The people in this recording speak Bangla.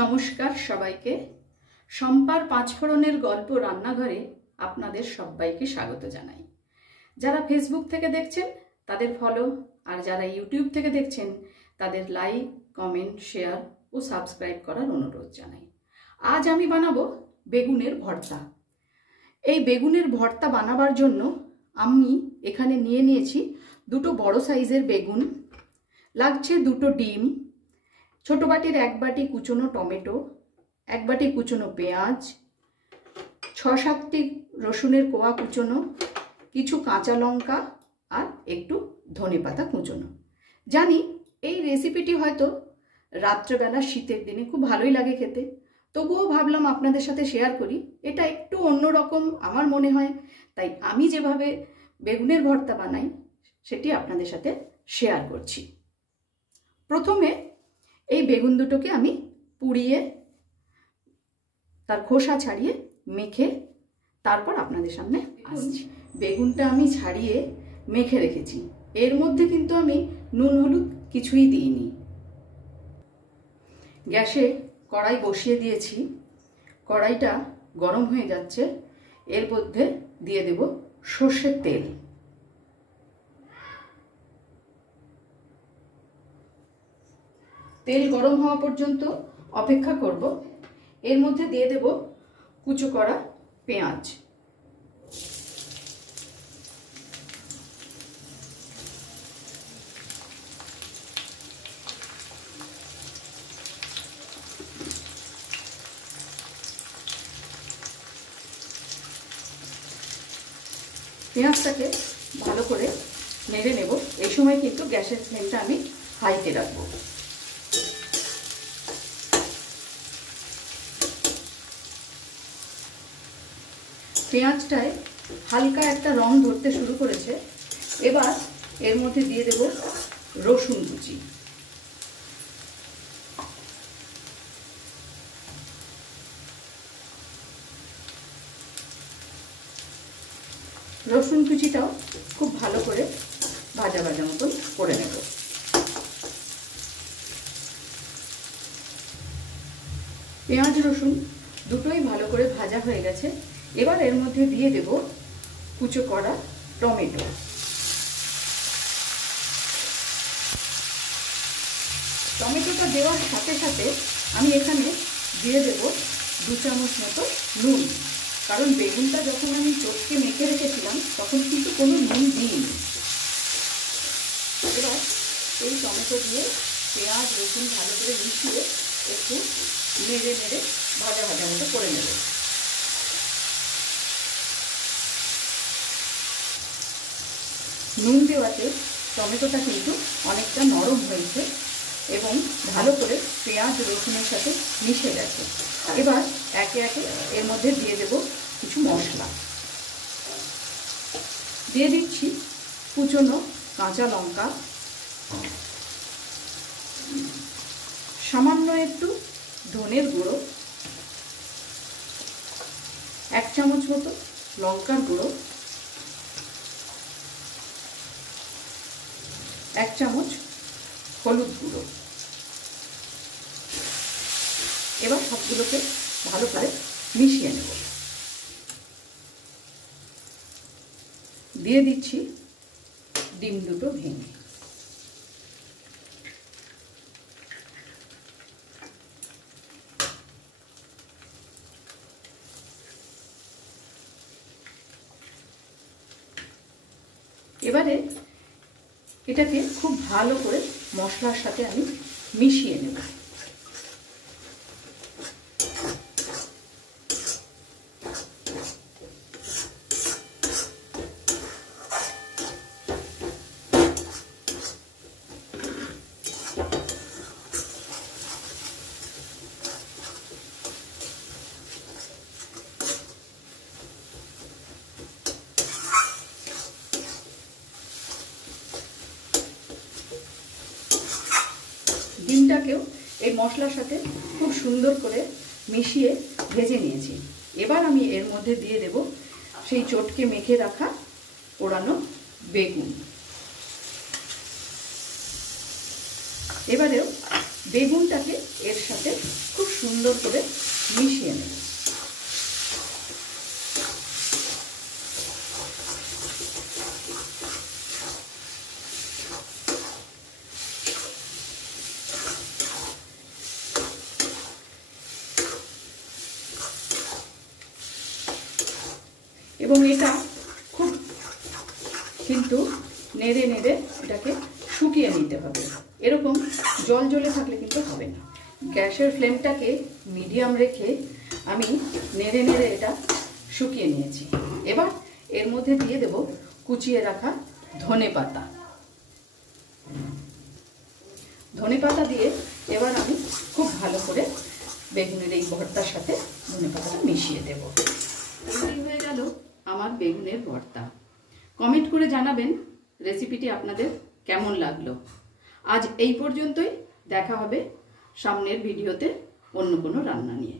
নমস্কার সবাইকে। শম্পার পাঁচফোড়নের গল্প রান্নাঘরে আপনাদের সবাইকে স্বাগত জানাই। যারা ফেসবুক থেকে দেখছেন তাদের ফলো, আর যারা ইউটিউব থেকে দেখছেন তাদের লাইক, কমেন্ট, শেয়ার ও সাবস্ক্রাইব করার অনুরোধ জানাই। আজ আমি বানাবো বেগুনের ভর্তা। এই বেগুনের ভর্তা বানাবার জন্য আমি এখানে নিয়েছি দুটো বড় সাইজের বেগুন, লাগছে দুটো ডিম, ছোট বাটির এক বাটি কুচনো টমেটো, এক বাটি কুচনো পেঁয়াজ, 6-7টি রসুনের কোয়া কুচনো, কিছু কাঁচা লঙ্কা আর একটু ধনেপাতা কুচনো। জানি এই রেসিপিটি হয়তো রাত্রেবেলা শীতের দিনে খুব ভালোই লাগে খেতে, তবুও ভাবলাম আপনাদের সাথে শেয়ার করি। এটা একটু অন্যরকম আমার মনে হয়, তাই আমি যেভাবে বেগুনের ভর্তা বানাই সেটি আপনাদের সাথে শেয়ার করছি। প্রথমে এই বেগুন দুটোকে আমি পুড়িয়ে তার খোসা ছাড়িয়ে মেখে তারপর আপনাদের সামনে আসছি। বেগুনটা আমি ছাড়িয়ে মেখে রেখেছি, এর মধ্যে কিন্তু আমি নুন হলুদ কিছুই দিইনি। গ্যাসে কড়াই বসিয়ে দিয়েছি, কড়াইটা গরম হয়ে যাচ্ছে, এর মধ্যে দিয়ে দেব সর্ষের তেল। তেল গরম হওয়া পর্যন্ত অপেক্ষা করব। এর মধ্যে দিয়ে দেব কুচো করা পেঁয়াজ, পেঁয়াজটাকে ভালো করে নেড়ে নেব। এই সময় কিন্তু গ্যাসের ফ্লেমটা আমি হাইতে রাখবো। পেঁয়াজটায় হালকা একটা রং ধরতে শুরু করেছে। এবার এর মধ্যে দিয়ে দেব রসুন কুচি। রসুন কুচিটাও খুব ভালো করে ভাজা ভাজা মতন করে নেব। পেঁয়াজ রসুন দুটোই ভালো করে ভাজা হয়ে গেছে। এবার এর মধ্যে দিয়ে দেব কুচো করা টমেটো। টমেটোটা দেওয়ার সাথে সাথে আমি এখানে দিয়ে দেব 2 চামচ মতো নুন, কারণ বেগুনটা যখন আমি চটকে মেখে রেখেছিলাম তখন কিন্তু কোনো নুন দিইনি। এবার এই টমেটো দিয়ে পেঁয়াজ রসুন ভালো করে মিশিয়ে একটু নেড়ে নেড়ে ভাজা ভাজা মতো করে নেব। নুন দেওয়াতে টমেটোটা কিন্তু অনেকটা নরম হয়েছে এবং ভালো করে পেঁয়াজ রসুনের সাথে মিশে গেছে। এবার একে একে এর মধ্যে দিয়ে দেব কিছু মশলা। দিয়ে দিচ্ছি কুচনো কাঁচা লঙ্কা, সামান্য একটু ধনের গুঁড়ো, 1 চামচ মতো লঙ্কার গুঁড়ো, 1 চামচ হলুদ গুঁড়ো। এবার সবগুলোকে ভালো করে মিশিয়ে নেব। দিয়ে দিচ্ছি ডিম দুটো ভেঙে। এবারে এটাকে খুব ভালো করে মশলার সাথে আমি মিশিয়ে নেব। ডিমটাকেও এই মশলার সাথে খুব সুন্দর করে মিশিয়ে ভেজে নিয়েছি। এবার আমি এর মধ্যে দিয়ে দেব সেই চটকে মেখে রাখা পোড়ানো বেগুন। এবারেও বেগুনটাকে এর সাথে খুব সুন্দর করে মিশিয়ে নেব। এবং এটা খুব কিন্তু নেড়ে নেড়ে এটাকে শুকিয়ে নিতে হবে। এরকম জল জ্বলে থাকলে কিন্তু হবে না। গ্যাসের ফ্লেমটাকে মিডিয়াম রেখে আমি নেড়ে নেড়ে এটা শুকিয়ে নিয়েছি। এবার এর মধ্যে দিয়ে দেব কুচিয়ে রাখা ধনেপাতা। ধনেপাতা দিয়ে এবার আমি খুব ভালো করে বেগুনের এই ভর্তার সাথে ধনেপাতাটা মিশিয়ে দেব। তৈরি হয়ে গেল আমার বেগুনের ভর্তা। কমেন্ট করে জানাবেন রেসিপিটি আপনাদের কেমন লাগলো। আজ এই পর্যন্তই, দেখা হবে সামনের ভিডিওতে অন্য কোনো রান্না নিয়ে।